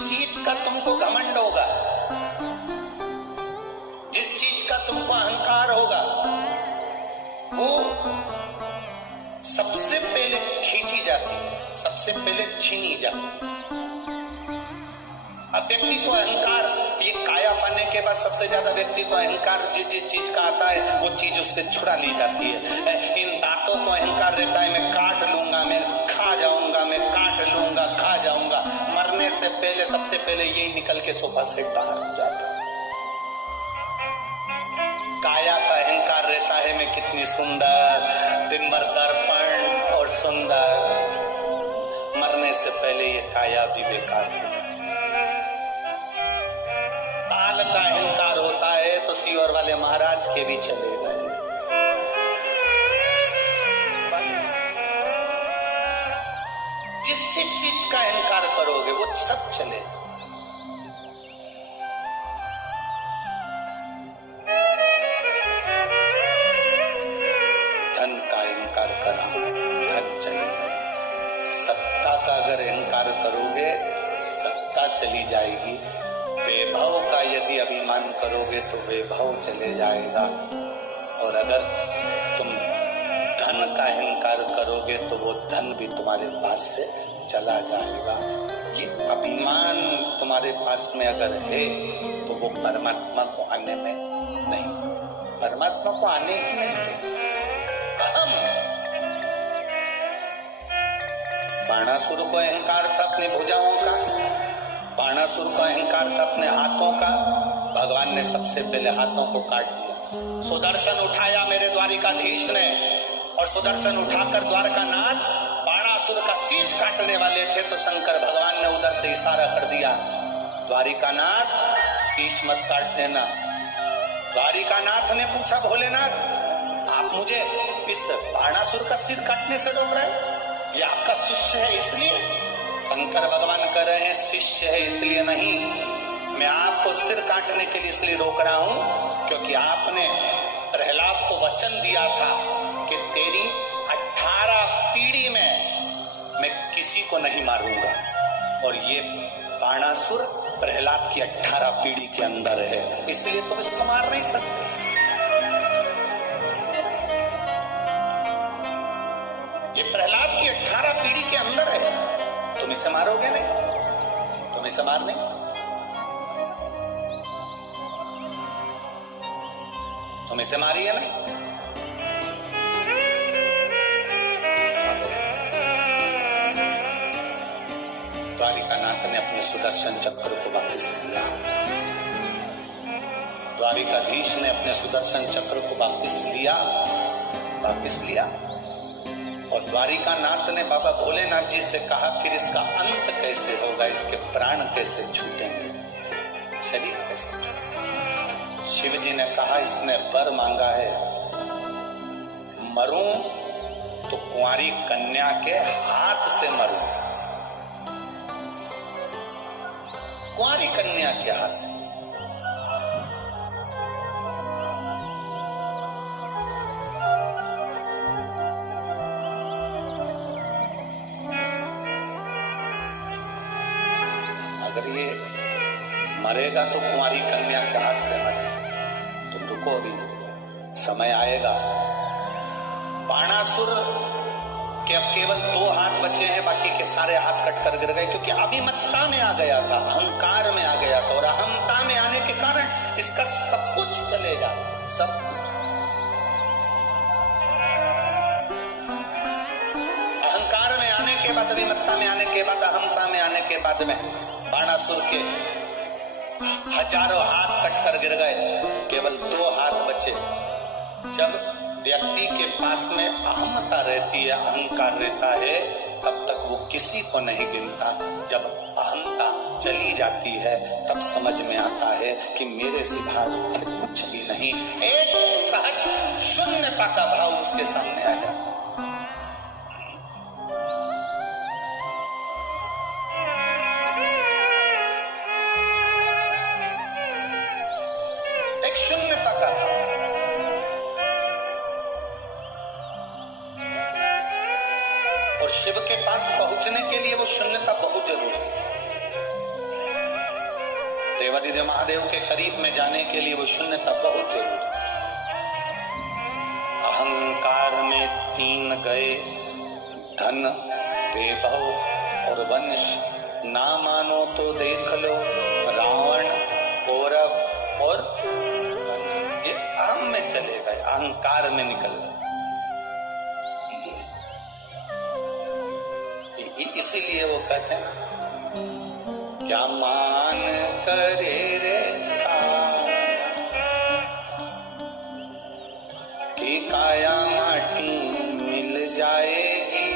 चीज का तुमको घमंड होगा, जिस चीज का तुमको अहंकार होगा, वो सबसे पहले खींची जाती है, सबसे पहले छीनी जाती है। अब व्यक्ति को अहंकार, ये काया पाने के बाद सबसे ज्यादा व्यक्ति को अहंकार जिस चीज का आता है वो चीज उससे छुड़ा ली जाती है। इन दांतों को अहंकार रहता है, मैं काट लूंगा, मैं खा जाऊंगा, मैं काट लूंगा, खा जाऊंगा। मरने से पहले सबसे पहले यही निकल के सोफा सेट बाहर हो जाता है। काया का अहंकार रहता है, मैं कितनी सुंदर, दिन भर दर्पण और सुंदर। मरने से पहले ये काया भी बेकार हो जाती है। काल का अहंकार होता है तो सीवर वाले महाराज के भी चले गए। जिस चीज का अहंकार करोगे वो सब चले। धन का अहंकार करा, धन चले जाए। सत्ता का अगर अहंकार करोगे सत्ता चली जाएगी। वैभव का यदि अभिमान करोगे तो वैभव चले जाएगा। और अगर तुम धन का अहंकार करोगे तो वो धन भी तुम्हारे पास से चला जाएगा। ये अभिमान तुम्हारे पास में अगर है तो वो परमात्मा को आने में नहीं, परमात्मा को आने ही नहीं देगा। अहम, बाणासुर को अहंकार था अपनी भुजाओं का, बाणासुर का अहंकार था अपने हाथों का। भगवान ने सबसे पहले हाथों को काट दिया। सुदर्शन उठाया मेरे द्वारिकाधीश ने, और सुदर्शन उठाकर द्वारकानाथ बाणासुर का शीश काटने वाले थे तो शंकर भगवान ने उधर से इशारा कर दिया, द्वारिकानाथ शीश मत काट देना। द्वारिकानाथ ने पूछा, भोलेनाथ आप मुझे इस बाणासुर का सिर काटने से रोक रहे हैं? ये आपका शिष्य है इसलिए? शंकर भगवान कह रहे हैं शिष्य है इसलिए नहीं, मैं आपको सिर काटने के लिए इसलिए रोक रहा हूं क्योंकि आपने प्रहलाद को वचन दिया था कि तेरी 18 पीढ़ी में मैं किसी को नहीं मारूंगा। और ये बाणासुर प्रहलाद की 18 पीढ़ी के अंदर है, इसलिए तुम इसको मार नहीं सकते। ये प्रहलाद की 18 पीढ़ी के अंदर है, तुम इसे मारोगे नहीं, तुम इसे मार नहीं, तुम इसे मारिए नहीं। द्वारिकानाथ ने अपने सुदर्शन चक्र को वापस लिया, द्वारिकाधीश ने अपने सुदर्शन चक्र को वापस लिया। और द्वारिकानाथ ने बाबा भोलेनाथ जी से कहा, फिर इसका अंत कैसे होगा, इसके प्राण कैसे छूटेंगे, शरीर कैसे छूटेगा? शिव जी ने कहा, इसने वर मांगा है, मरूं तो कुंवारी कन्या के हाथ से मरूं, कुंवारी कन्या के हाथ से। अगर ये मरेगा तो कुंवारी कन्या के हाथ से मरे, तो रुको अभी समय आएगा। बाणासुर के अब केवल 2 हाथ बचे हैं, बाकी के सारे हाथ कटकर गिर गए क्योंकि अभिमत्ता में आ गया था, अहंकार में आ गया था। और अहंता में आने के कारण इसका सब कुछ चलेगा, सब कुछ। अहंकार में आने के बाद, अभिमत्ता में आने के बाद, अहंता में आने के बाद में बाणासुर के हजारों हाथ कटकर गिर गए, केवल 2 हाथ बचे। जब व्यक्ति के पास में अहमता रहती है, अहंकार रहता है, तब तक वो किसी को नहीं गिनता। जब अहंता चली जाती है तब समझ में आता है कि मेरे सिवा कुछ भी नहीं। एक सहज शून्यता का भाव उसके सामने आ जाता है। शून्यता का और शिव के पास पहुंचने के लिए वो शून्यता बहुत जरूरी है। देवादिदेव महादेव के करीब में जाने के लिए वो शून्यता बहुत जरूरी है। अहंकार में 3 गए, धन, वैभव और वंश। ना मानो तो देख लो रावण, कौरव और ये अहम में चले गए, अहंकार में निकल गए। इसीलिए वो कहते हैं ना, क्या मान करे रे कि काया माटी मिल जाएगी।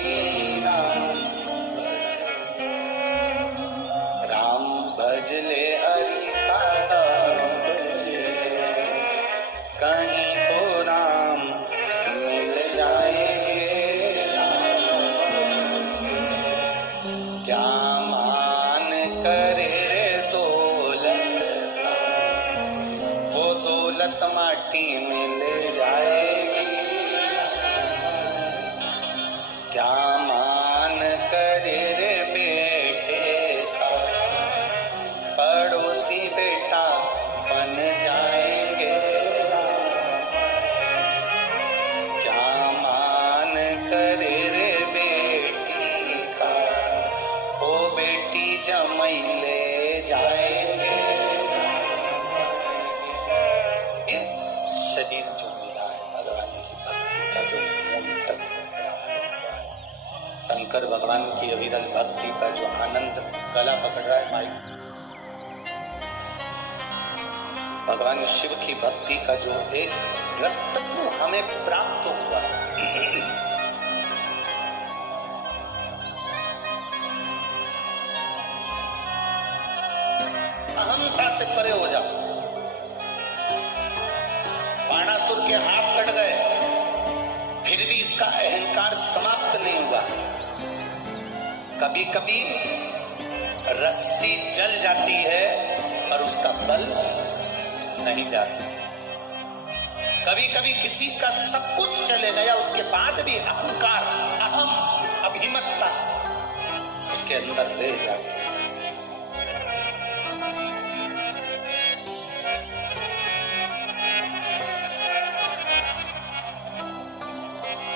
राम भज ले हरि का, कहीं तो राम मिल जाएंगे। क्या मान करे रे दौलत, वो दौलत माटी मिल जाएगी। क्या मान करे रे बेटे का, पड़ोसी बेटा बन जाएंगे। क्या मान करे रे बेटी का, वो बेटी जमाई ले जाएंगे। ये शरीर जो मिला है भगवान की भक्ति का जो मूल तत्व, शंकर भगवान की अविरल भक्ति का जो आनंद गला पकड़ रहा है माइक, भगवान शिव की भक्ति का जो एक रस तत्व हमें प्राप्त हुआ है। अहंता से परे हो जाओ। बाणासुर के हाथ कट गए, फिर भी इसका अहंकार समाप्त नहीं हुआ। कभी कभी रस्सी जल जाती है और उसका बल नहीं जाता। कभी कभी किसी का सब कुछ चले गया, उसके बाद भी अहंकार, अहम, अभिमतता उसके अंदर रह जाती है।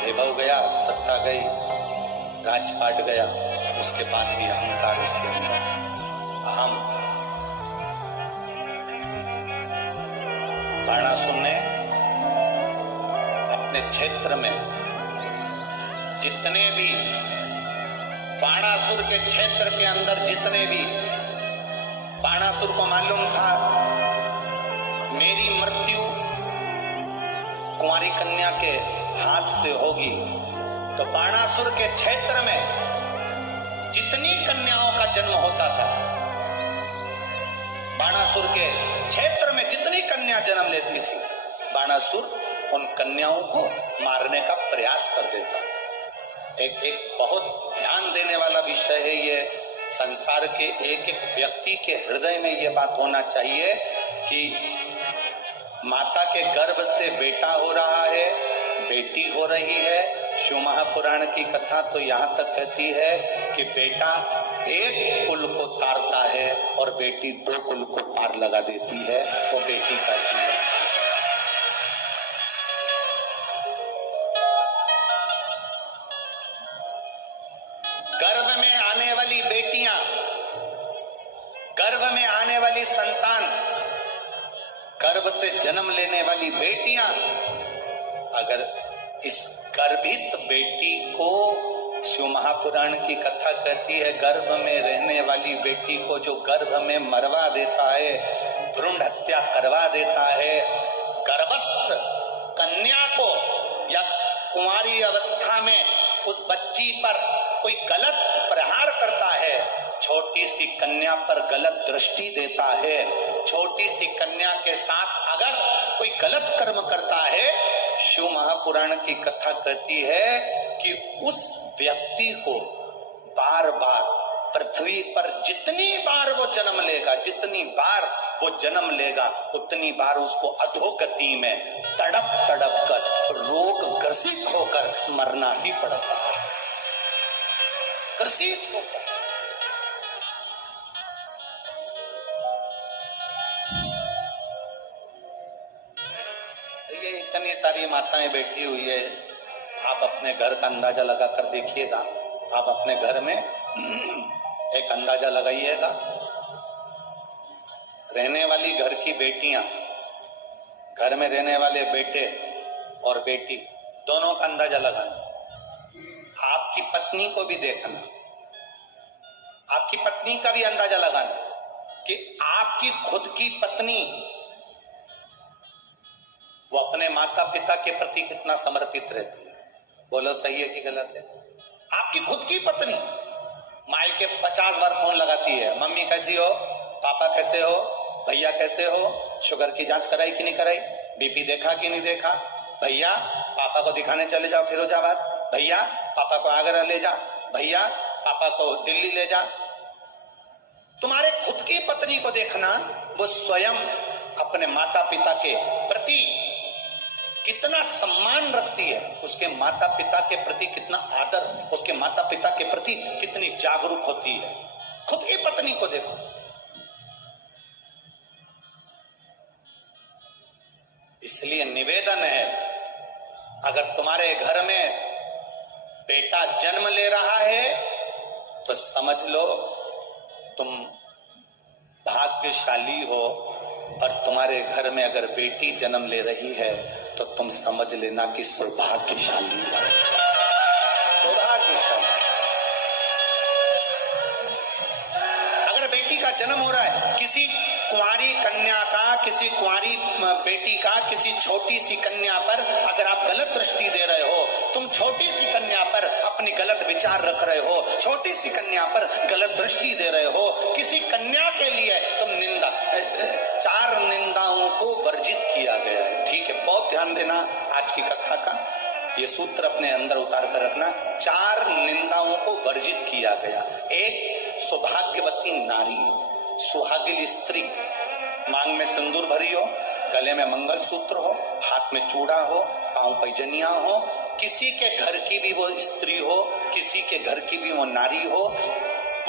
वैभव गया, सत्ता गई, राजपाट गया, उसके बाद भी अहंकार उसके अंदर, अहम। बाणासुर ने अपने क्षेत्र में जितने भी, बाणासुर के क्षेत्र के अंदर जितने भी, बाणासुर को मालूम था मेरी मृत्यु कुंवारी कन्या के हाथ से होगी, तो बाणासुर के क्षेत्र में जितनी कन्याओं का जन्म होता था, बाणासुर के क्षेत्र में जितनी कन्या जन्म लेती थी, बाणासुर उन कन्याओं को मारने का प्रयास कर देता था। एक बहुत ध्यान देने वाला विषय है ये। संसार के एक एक व्यक्ति के हृदय में ये बात होना चाहिए कि माता के गर्भ से बेटा हो रहा है, बेटी हो रही है। शिव महापुराण की कथा तो यहाँ तक कहती है कि बेटा एक पुल को तारता है और बेटी 2 पुल को पार लगा देती है, वो बेटी का जीवन। गर्भ में आने वाली बेटियां, गर्भ में आने वाली संतान, गर्भ से जन्म लेने वाली बेटियां, अगर इस गर्भित बेटी को, शिव महापुराण की कथा कहती है, गर्भ में रहने वाली बेटी को जो गर्भ में मरवा देता है, भ्रूण हत्या करवा देता है, गर्भस्थ कन्या को या कुंवारी अवस्था में उस बच्ची पर कोई गलत प्रहार करता है, छोटी सी कन्या पर गलत दृष्टि देता है, छोटी सी कन्या के साथ अगर कोई गलत कर्म करता है, शिव महापुराण की कथा कहती है कि उस व्यक्ति को बार बार पृथ्वी पर जितनी बार वो जन्म लेगा, जितनी बार वो जन्म लेगा, उतनी बार उसको अधोगति में तड़प तड़प कर, रोग ग्रसित होकर मरना ही पड़ता है। ग्रसित होकर इतनी सारी माताएं बैठी हुई है, आप अपने घर का अंदाजा लगा कर देखिएगा। आप अपने घर में एक अंदाजा लगाइएगा, रहने वाली घर की बेटियां, घर में रहने वाले बेटे और बेटी दोनों का अंदाजा लगाना। आपकी पत्नी को भी देखना, आपकी पत्नी का भी अंदाजा लगाना कि आपकी खुद की पत्नी वो अपने माता पिता के प्रति कितना समर्पित रहती है। बोलो सही है कि गलत है? आपकी खुद की पत्नी माई के 50 बार फोन लगाती है, मम्मी कैसी हो, पापा कैसे हो, भैया कैसे हो, शुगर की जांच कराई कि नहीं कराई, बीपी देखा कि नहीं देखा, भैया पापा को दिखाने चले जाओ फिरोजाबाद, भैया पापा को आगरा ले जा, भैया पापा को दिल्ली ले जा। तुम्हारे खुद की पत्नी को देखना, वो स्वयं अपने माता पिता के प्रति कितना सम्मान रखती है, उसके माता पिता के प्रति कितना आदर, उसके माता पिता के प्रति कितनी जागरूक होती है। खुद की पत्नी को देखो। इसलिए निवेदन है, अगर तुम्हारे घर में बेटा जन्म ले रहा है तो समझ लो तुम भाग्यशाली हो, और तुम्हारे घर में अगर बेटी जन्म ले रही है तो तुम समझ लेना कि सौभाग्यशाली है, सौभाग्यशाली। अगर बेटी का जन्म हो रहा है, किसी कुंवारी कन्या का, किसी कुंवारी बेटी का, किसी छोटी सी कन्या पर अगर आप गलत दृष्टि दे रहे हो, तुम छोटी सी कन्या पर अपनी गलत विचार रख रहे हो, छोटी सी कन्या पर गलत दृष्टि दे रहे हो, किसी कन्या के लिए तुम निंदा, 4 निंदाओं को वर्जित किया गया है। ठीक है, बहुत ध्यान देना आज की कथा का, ये सूत्र अपने अंदर उतार कर रखना। 4 निंदाओं को वर्जित किया गया। एक, सौभाग्यवती नारी, सुहागिन स्त्री, मांग में सिंदूर भरी हो, गले में मंगलसूत्र हो, हाथ में चूड़ा हो, पांव पैजनिया हो, किसी के घर की भी वो स्त्री हो, किसी के घर की भी वो नारी हो,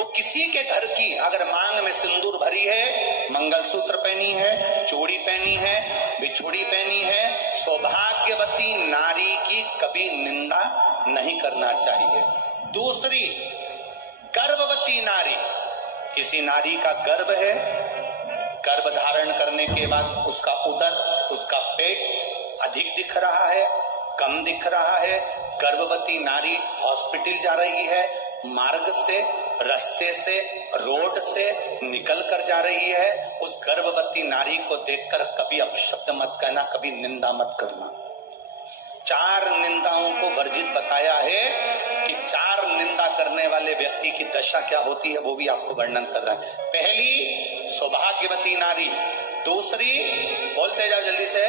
वो किसी के घर की अगर मांग में सिंदूर भरी है, मंगलसूत्र पहनी है, चूड़ी पहनी है, बिछुड़ी पहनी है, सौभाग्यवती नारी की कभी निंदा नहीं करना चाहिए। दूसरी, गर्भवती नारी, किसी नारी का गर्भ है, गर्भ धारण करने के बाद उसका उदर, उसका पेट अधिक दिख रहा है, कम दिख रहा है, गर्भवती नारी हॉस्पिटल जा रही है, मार्ग से, रास्ते से, रोड से निकल कर जा रही है, उस गर्भवती नारी को देखकर कभी अपशब्द मत कहना, कभी निंदा मत करना। 4 निंदाओं को वर्जित बताया है कि 4 निंदा करने वाले व्यक्ति की दशा क्या होती है, वो भी आपको वर्णन कर रहा है। पहली, सौभाग्यवती नारी। दूसरी, बोलते जाओ जल्दी से,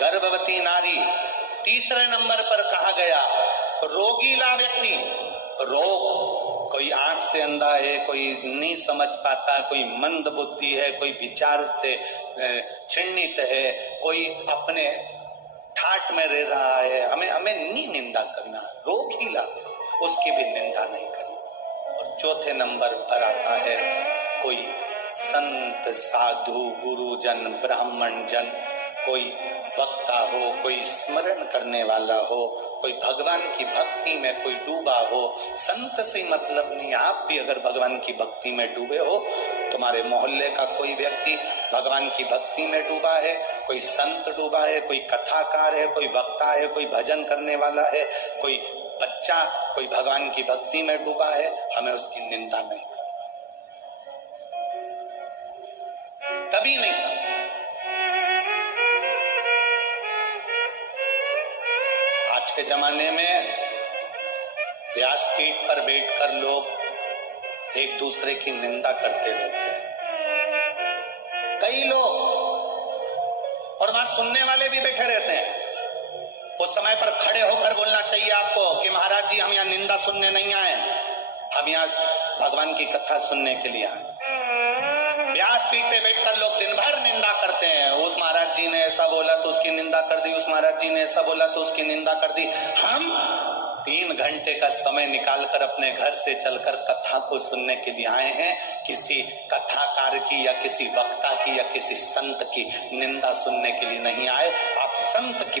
गर्भवती नारी। तीसरे नंबर पर कहा गया रोगीला व्यक्ति। रोग, कोई आंख से अंधा है, कोई नहीं समझ पाता, कोई मंद बुद्धि है, कोई विचार से छिन्नित है, कोई अपने ठाट में रह रहा है, हमें नहीं निंदा करना, रोगीला, उसकी भी निंदा नहीं करी। और चौथे नंबर पर आता है कोई संत, साधु, गुरुजन, ब्राह्मण जन, कोई वक्ता हो, कोई स्मरण करने वाला हो, कोई भगवान की भक्ति में कोई डूबा हो। संत से मतलब नहीं, आप भी अगर भगवान की भक्ति में डूबे हो, तुम्हारे मोहल्ले का कोई व्यक्ति भगवान की भक्ति में डूबा है, कोई संत डूबा है, कोई कथाकार है, कोई वक्ता है, कोई भजन करने वाला है, कोई बच्चा कोई भगवान की भक्ति में डूबा है, हमें उसकी निंदा नहीं करना, कभी नहीं करना। आज के जमाने में व्यासपीठ पर बैठकर लोग एक दूसरे की निंदा करते रहते हैं, कई लोग, और वहां सुनने वाले भी बैठे रहते हैं। उस समय पर खड़े होकर बोलना चाहिए आपको कि महाराज जी, हम यहाँ निंदा सुनने नहीं आए, हम यहाँ भगवान की कथा सुनने के लिए आए। व्यासपीठ पे बैठकर लोग दिन भर निंदा करते हैं, उस महाराज जी ने ऐसा बोला तो उसकी निंदा कर दी, उस महाराज जी ने ऐसा बोला तो उसकी निंदा कर दी। हम 3 घंटे का समय निकालकर अपने घर से चलकर कथा को सुनने के लिए आए हैं, किसी कथाकार की या किसी वक्ता की या किसी संत की निंदा सुनने के लिए नहीं आए। आप संत की